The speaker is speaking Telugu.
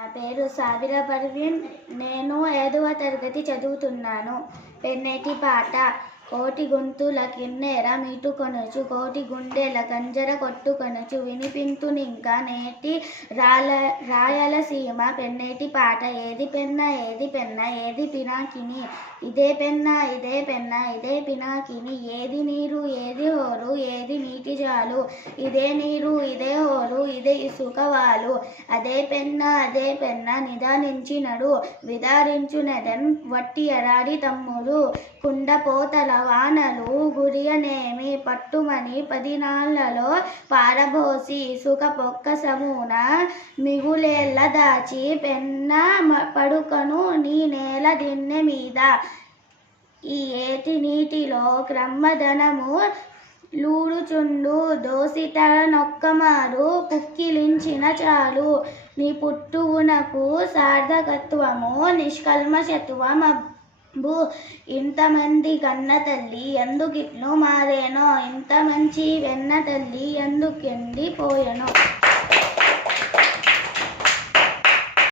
నా పేరు సాబిర పర్వీన్. నేను 5వ తరగతి చదువుతున్నాను. పెన్నేటి పాట. కోటి గొంతుల కిన్నెర మీటుకొనుచు, కోటి గుండెల కంజర కొట్టుకొనుచు, వినిపింతునింకా నేటి రాయలసీమ పెన్నేటి పాట. ఏది పెన్న ఏది పెన్న ఏది పినాకిని, ఇదే పెన్న ఇదే పెన్న ఇదే పినాకిని, ఏది నీరు ఏది హోరు ఏది నీటి జాలు, ఇదే నీరు ఇదే హోరు ఇదే ఇసుకవాలు, అదే పెన్న నిదానించినడు విదారించునెదన్ వట్టి ఎడారి తమ్ముడు, కుండపోతల వానలు గురియనేమి పట్టుమని 10 నాళ్లలో పారబోసి, ఇసుక పొక్కసమున మిగులేళ్ళ దాచి, పెన్న పడుకను నీ నేల దిన్నె మీద, ఈ ఏటి నీటిలో క్రమ్మదనము లూడుచుండు, దోసిట నొక్కమారు పుక్కిలించిన చాలు, నీ పుట్టువునకు సార్థకత్వము నిష్కల్మషత్వమబ్బు, ఇంతమంది కన్న తల్లి ఎందుకిట్లు మారేనో, ఇంత మంచి వెన్న తల్లి ఎందుకెండి పోయెనో.